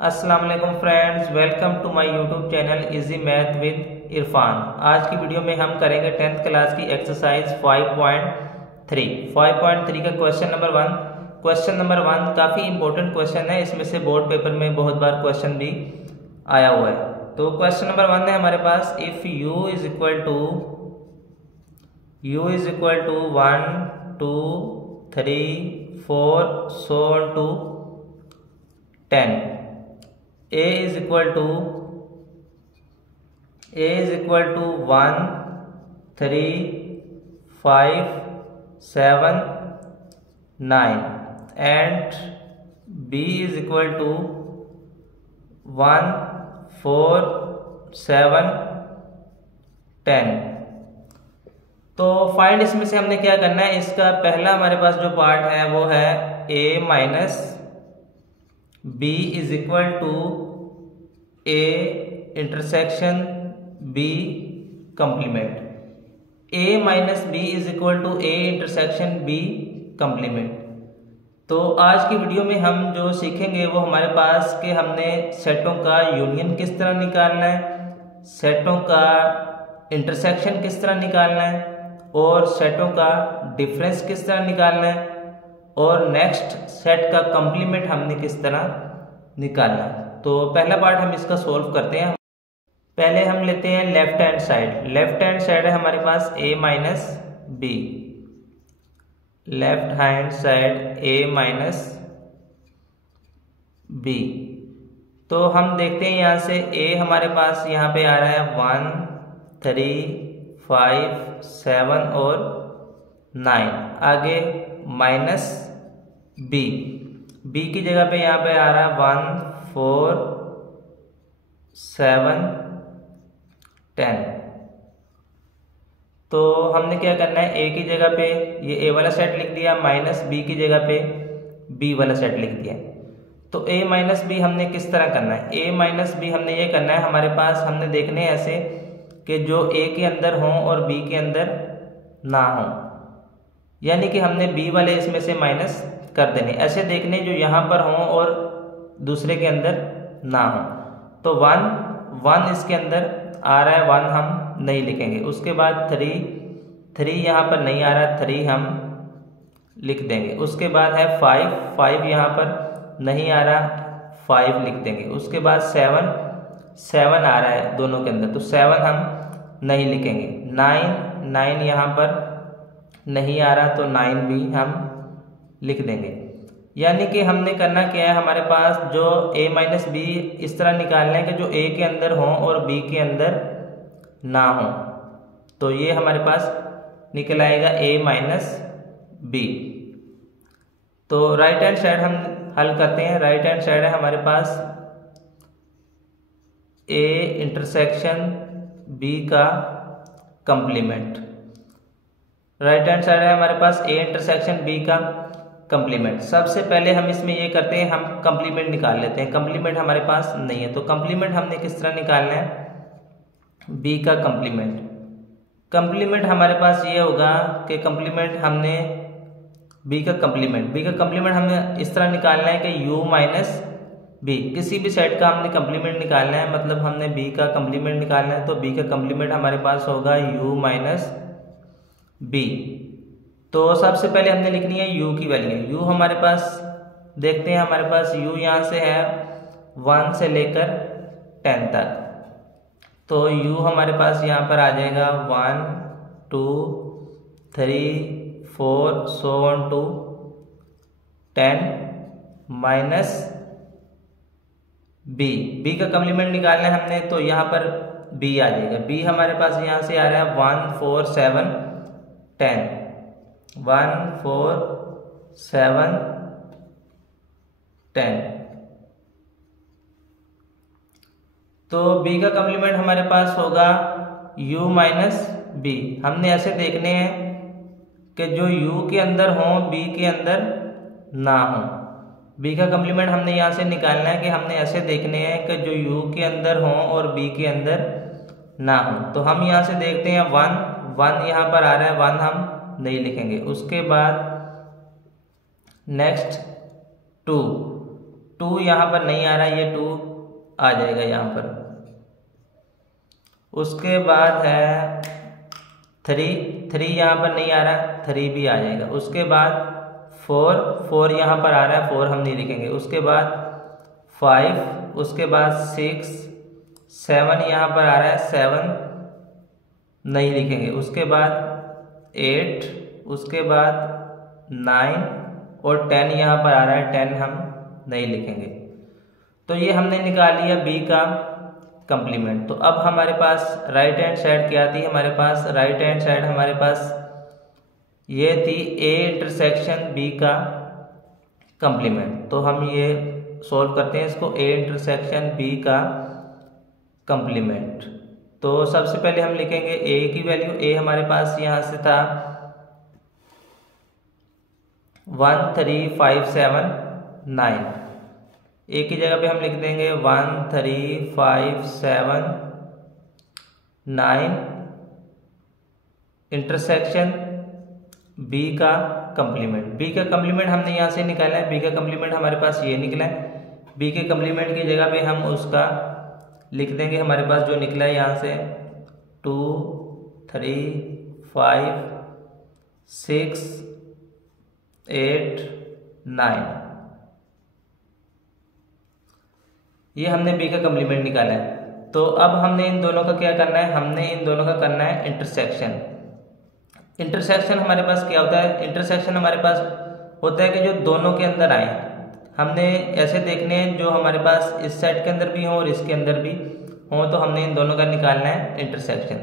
अस्सलाम वालेकुम friends, welcome to my YouTube channel easy math with Irfan. आज की वीडियो में हम करेंगे 10th क्लास की एक्सरसाइज 5.3 का क्वेश्चन नंबर 1। क्वेश्चन नंबर 1 काफ़ी इंपॉर्टेंट क्वेश्चन है, इसमें से बोर्ड पेपर में बहुत बार क्वेश्चन भी आया हुआ है। तो क्वेश्चन नंबर 1 है हमारे पास, if u is equal to 1 2 3 4 so on to 10, a is equal to 1 3 5 7 9 and b is equal to 1 4 7 10। तो फाइंड इसमें से हमने क्या करना है, इसका पहला हमारे पास जो पार्ट है वो है a minus B is equal to A intersection B complement. a minus B is equal to A intersection B complement. तो आज की वीडियो में हम जो सीखेंगे वो हमारे पास कि हमने सेटों का यूनियन किस तरह निकालना है, सेटों का इंटरसेक्शन किस तरह निकालना है और सेटों का डिफरेंस किस तरह निकालना है और नेक्स्ट सेट का कंप्लीमेंट हमने किस तरह निकालना है। तो पहला पार्ट हम इसका सोल्व करते हैं। पहले हम लेते हैं left hand side. Left hand side है हमारे पास a minus B, left hand side a minus B. तो हम देखते हैं यहाँ से a हमारे पास यहाँ पे आ रहा है 1 3 5 7 और 9, आगे माइनस बी, बी की जगह पे यहाँ पे आ रहा है 1 4 7 10। तो हमने क्या करना है, ए की जगह पे ये ए वाला सेट लिख दिया, माइनस बी की जगह पे बी वाला सेट लिख दिया। तो ए माइनस बी हमने किस तरह करना है, ए माइनस बी हमने ये करना है, हमारे पास हमने देखने हैं ऐसे कि जो ए के अंदर हों और बी के अंदर ना हों, यानी कि हमने बी वाले इसमें से माइनस कर देने, ऐसे देखने जो यहाँ पर हों और दूसरे के अंदर ना हों। तो 1 इसके अंदर आ रहा है, 1 हम नहीं लिखेंगे। उसके बाद 3 यहाँ पर नहीं आ रहा, 3 हम लिख देंगे। उसके बाद है 5 यहाँ पर नहीं आ रहा, 5 लिख देंगे। उसके बाद 7 आ रहा है दोनों के अंदर, तो 7 हम नहीं लिखेंगे। 9 यहाँ पर नहीं आ रहा, तो 9 भी हम लिख देंगे। यानी कि हमने करना क्या है, हमारे पास जो a माइनस बी इस तरह निकालना है कि जो a के अंदर हों और b के अंदर ना हों। तो ये हमारे पास निकल आएगा a माइनस बी। तो राइट हैंड साइड हम हल करते हैं। राइट हैंड साइड है हमारे पास a इंटरसेक्शन b का कंप्लीमेंट। राइट हैंड साइड है हमारे पास a इंटरसेक्शन b का कंप्लीमेंट। सबसे पहले हम इसमें ये करते हैं, हम कंप्लीमेंट निकाल लेते हैं। कंप्लीमेंट हमारे पास नहीं है, तो कंप्लीमेंट हमने किस तरह निकालना है, b का कंप्लीमेंट। कंप्लीमेंट हमारे पास ये होगा कि कंप्लीमेंट हमने b का कंप्लीमेंट हमें इस तरह निकालना है कि u माइनस बी, किसी भी सेट का हमने कंप्लीमेंट निकालना है, मतलब हमने b का कंप्लीमेंट निकालना है। तो b का कंप्लीमेंट हमारे पास होगा u माइनस बी। तो सबसे पहले हमने लिखनी है u की वैल्यू। u हमारे पास देखते हैं, हमारे पास u यहाँ से है 1 से लेकर 10 तक। तो u हमारे पास यहाँ पर आ जाएगा 1 2 3 4 so on to 10 minus B का कंप्लीमेंट निकालना है हमने, तो यहाँ पर b आ जाएगा। b हमारे पास यहाँ से आ रहा है 1 4 7 10, 1 4 7 10। तो b का कंप्लीमेंट हमारे पास होगा u माइनस बी। हमने ऐसे देखने हैं कि जो u के अंदर हों b के अंदर ना हों। b का कंप्लीमेंट हमने यहाँ से निकालना है कि हमने ऐसे देखने हैं कि जो u के अंदर हों और b के अंदर ना हों। तो हम यहाँ से देखते हैं 1 यहाँ पर आ रहा है, 1 हम नहीं लिखेंगे। उसके बाद नेक्स्ट 2 2 यहाँ पर नहीं आ रहा, ये 2 आ जाएगा यहाँ पर। उसके बाद है 3 यहाँ पर नहीं आ रहा, 3 भी आ जाएगा। उसके बाद 4 यहाँ पर आ रहा है, 4 हम नहीं लिखेंगे। उसके बाद 5, उसके बाद 6, 7 यहाँ पर आ रहा है, 7 नहीं लिखेंगे। उसके बाद 8, उसके बाद 9 और 10 यहाँ पर आ रहा है, 10 हम नहीं लिखेंगे। तो ये हमने निकाल लिया बी का कंप्लीमेंट। तो अब हमारे पास राइट हैंड साइड क्या थी, हमारे पास राइट हैंड साइड हमारे पास ये थी ए इंटरसेक्शन बी का कंप्लीमेंट। तो हम ये सॉल्व करते हैं इसको, ए इंटरसेक्शन बी का कंप्लीमेंट। तो सबसे पहले हम लिखेंगे ए की वैल्यू। ए हमारे पास यहाँ से था 1 3 5 7 9। ए की जगह पे हम लिख देंगे 1 3 5 7 9 इंटरसेक्शन बी का कंप्लीमेंट। बी का कंप्लीमेंट हमने यहाँ से निकाला है, बी का कंप्लीमेंट हमारे पास ये निकला है। बी के कंप्लीमेंट की जगह पे हम उसका लिख देंगे, हमारे पास जो निकला है यहाँ से 2 3 5 6 8 9। ये हमने बी का कंप्लीमेंट निकाला है। तो अब हमने इन दोनों का क्या करना है, हमने इन दोनों का करना है इंटरसेक्शन। इंटरसेक्शन हमारे पास क्या होता है, इंटरसेक्शन हमारे पास होता है कि जो दोनों के अंदर आए। हमने ऐसे देखने हैं जो हमारे पास इस सेट के अंदर भी हों और इसके अंदर भी हों, तो हमने इन दोनों का निकालना है इंटरसेक्शन।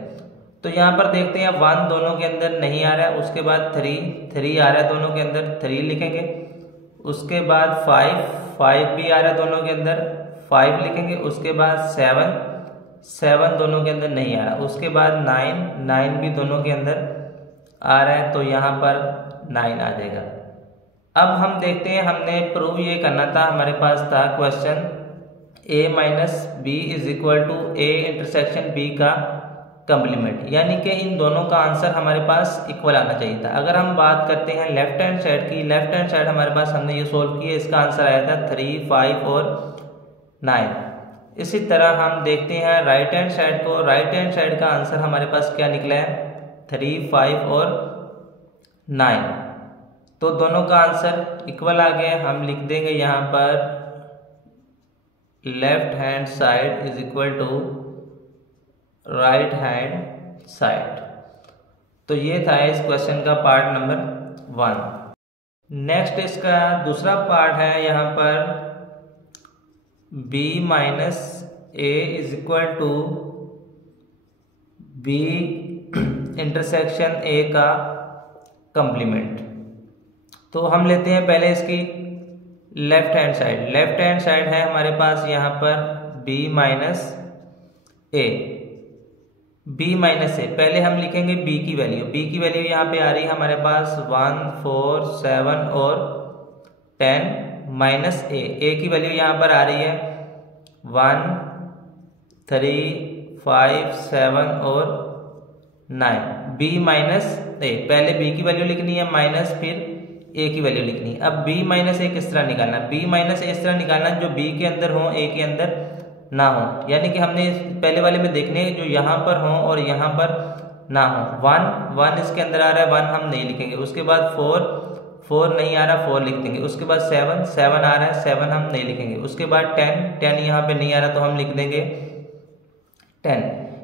तो यहाँ पर देखते हैं 1 दोनों के अंदर नहीं आ रहा है, उसके बाद 3 आ रहा है दोनों के अंदर, 3 लिखेंगे। उसके बाद 5 भी आ रहा है दोनों के अंदर, 5 लिखेंगे। उसके बाद 7 दोनों के अंदर नहीं आ रहा। उसके बाद 9 भी दोनों के अंदर आ रहा है, तो यहाँ पर 9 आ जाएगा। अब हम देखते हैं, हमने प्रूव ये करना था, हमारे पास था question a minus B is equal to A intersection B का कंप्लीमेंट, यानी कि इन दोनों का आंसर हमारे पास इक्वल आना चाहिए था। अगर हम बात करते हैं लेफ्ट हैंड साइड की, लेफ्ट हैंड साइड हमारे पास हमने ये सोल्व किया, इसका आंसर आया था 3 5 और 9। इसी तरह हम देखते हैं राइट हैंड साइड को, राइट हैंड साइड का आंसर हमारे पास क्या निकला है 3 5 और 9। तो दोनों का आंसर इक्वल आ गया। हम लिख देंगे यहाँ पर left hand side is equal to right hand side. तो ये था इस क्वेश्चन का पार्ट नंबर 1। नेक्स्ट इसका दूसरा पार्ट है, यहाँ पर b minus A is equal to B intersection A का कंप्लीमेंट। तो हम लेते हैं पहले इसकी left hand side. Left hand side है हमारे पास यहाँ पर b minus A. b minus A, पहले हम लिखेंगे b की वैल्यू। b की वैल्यू यहाँ पे आ रही है हमारे पास 1 4 7 और 10 माइनस ए की वैल्यू यहाँ पर आ रही है 1 3 5 7 और 9। b माइनस ए, पहले b की वैल्यू लिखनी है माइनस फिर a की वैल्यू लिखनी है। अब b माइनस ए किस तरह निकालना, b माइनस ए इस तरह निकालना जो b के अंदर हो a के अंदर ना हो, यानी कि हमने पहले वाले में देखने जो यहाँ पर हो और यहाँ पर ना हो। 1 इसके अंदर आ रहा है, 1 हम नहीं लिखेंगे। उसके बाद 4 नहीं आ रहा, 4 लिख देंगे। उसके बाद 7 आ रहा है, 7 हम नहीं लिखेंगे। उसके बाद 10 यहाँ पे नहीं आ रहा, तो हम लिख देंगे 10।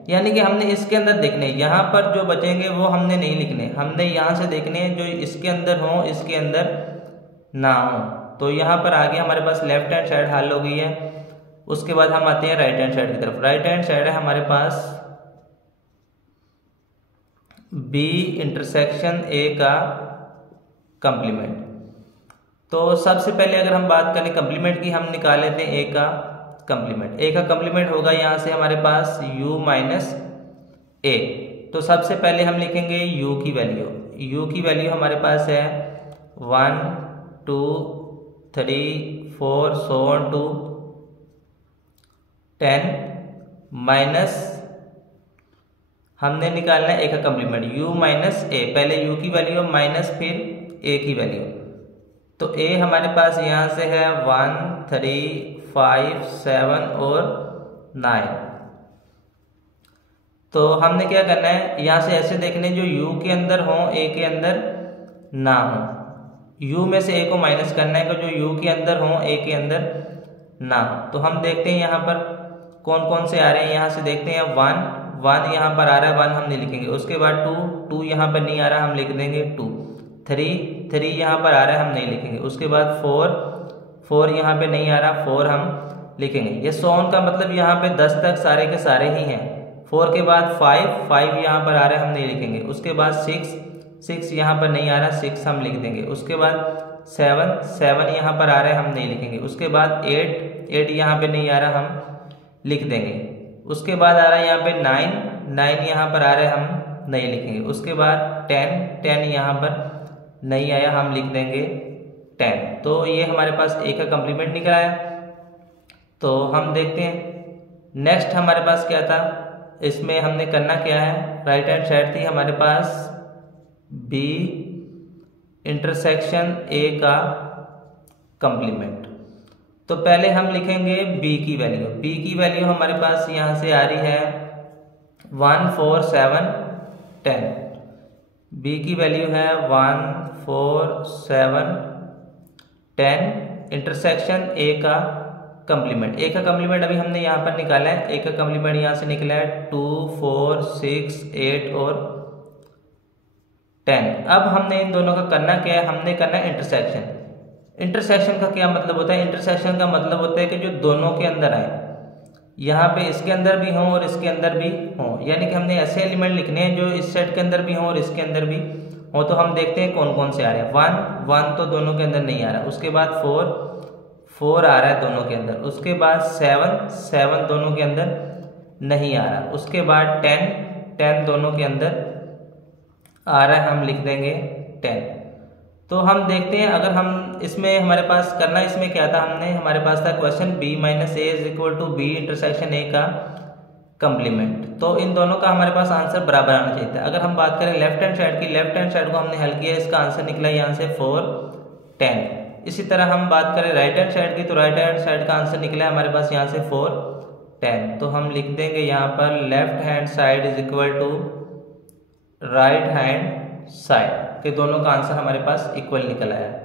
यानी कि हमने इसके अंदर देखने, यहाँ पर जो बचेंगे वो हमने नहीं लिखने, हमने यहाँ से देखने जो इसके अंदर हो इसके अंदर ना हो। तो यहाँ पर आगे हमारे पास लेफ्ट हैंड साइड हल हो गई है। उसके बाद हम आते हैं राइट हैंड साइड की तरफ। राइट हैंड साइड है हमारे पास b इंटरसेक्शन a का कंप्लीमेंट। तो सबसे पहले अगर हम बात करें कंप्लीमेंट की, हम निकाल लेते हैं a का कंप्लीमेंट। a का कंप्लीमेंट होगा यहाँ से हमारे पास u माइनस ए। तो सबसे पहले हम लिखेंगे u की वैल्यू। u की वैल्यू हमारे पास है 1 2 3 4 so on to 10 माइनस हमने निकालना है a का कंप्लीमेंट u माइनस ए। पहले u की वैल्यू माइनस फिर a की वैल्यू। तो a हमारे पास यहाँ से है 1 3, 5, 7 और 9। तो हमने क्या करना है, यहाँ से ऐसे देखने जो u के अंदर हो a के अंदर ना हो। u में से a को माइनस करना है कि जो u के अंदर हो a के अंदर ना हो। तो हम देखते हैं यहाँ पर कौन कौन से आ रहे हैं। यहाँ से देखते हैं 1 यहाँ पर आ रहा है, 1 हम नहीं लिखेंगे। उसके बाद 2 यहाँ पर नहीं आ रहा, हम लिख देंगे 2। 3 यहाँ पर आ रहा है, हम नहीं लिखेंगे। उसके बाद 4 यहाँ पे नहीं आ रहा, 4 हम लिखेंगे। ये सोन का मतलब यहाँ पे 10 तक सारे के सारे ही हैं। 4 के बाद 5 यहाँ पर आ रहा है, हम नहीं लिखेंगे। उसके बाद 6 यहाँ पर नहीं आ रहा, 6 हम लिख देंगे। उसके बाद 7 यहाँ पर आ रहा है, हम नहीं लिखेंगे। उसके बाद 8 यहाँ पे नहीं आ रहा, हम लिख देंगे। उसके बाद आ रहा है यहाँ पे 9 यहाँ पर आ रहा है, हम नहीं लिखेंगे। उसके बाद 10 यहाँ पर नहीं आया, हम लिख देंगे 10। तो ये हमारे पास a का कम्प्लीमेंट निकला है। तो हम देखते हैं नेक्स्ट हमारे पास क्या था। इसमें हमने करना क्या है, राइट हैंड साइड थी हमारे पास b इंटरसेक्शन a का कम्प्लीमेंट। तो पहले हम लिखेंगे b की वैल्यू। b की वैल्यू हमारे पास यहाँ से आ रही है 1, 4, 7, 10। b की वैल्यू है 1, 4, 7, 10 इंटरसेक्शन a का कम्प्लीमेंट। a का कम्प्लीमेंट अभी हमने यहाँ पर निकाला है। a का कम्प्लीमेंट यहाँ से निकला है 2, 4, 6, 8 और 10। अब हमने इन दोनों का करना क्या है, हमने करना है इंटरसेक्शन। इंटरसेक्शन का क्या मतलब होता है, इंटरसेक्शन का मतलब होता है कि जो दोनों के अंदर आए, यहाँ पे इसके अंदर भी हों और इसके अंदर भी हों। यानी कि हमने ऐसे एलिमेंट लिखने हैं जो इस सेट के अंदर भी हों और इसके अंदर भी हों। तो हम देखते हैं कौन कौन से आ रहे हैं। 1 तो दोनों के अंदर नहीं आ रहा। उसके बाद 4 आ रहा है दोनों के अंदर। उसके बाद 7 दोनों के अंदर नहीं आ रहा। उसके बाद 10 दोनों के अंदर आ रहा है, हम लिख देंगे 10। तो हम देखते हैं अगर हम इसमें हमारे पास करना, इसमें क्या था, हमारे पास था question b minus a is equal to b intersection a का कम्प्लीमेंट। तो इन दोनों का हमारे पास आंसर बराबर आना चाहिए था। अगर हम बात करें लेफ्ट हैंड साइड की, लेफ्ट हैंड साइड को हमने हल किया, इसका आंसर निकला यहाँ से 4, 10। इसी तरह हम बात करें राइट हैंड साइड की, तो राइट हैंड साइड का आंसर निकला है हमारे पास यहाँ से 4, 10। तो हम लिख देंगे यहाँ पर left hand side is equal to right hand side के दोनों का आंसर हमारे पास इक्वल निकल आया है।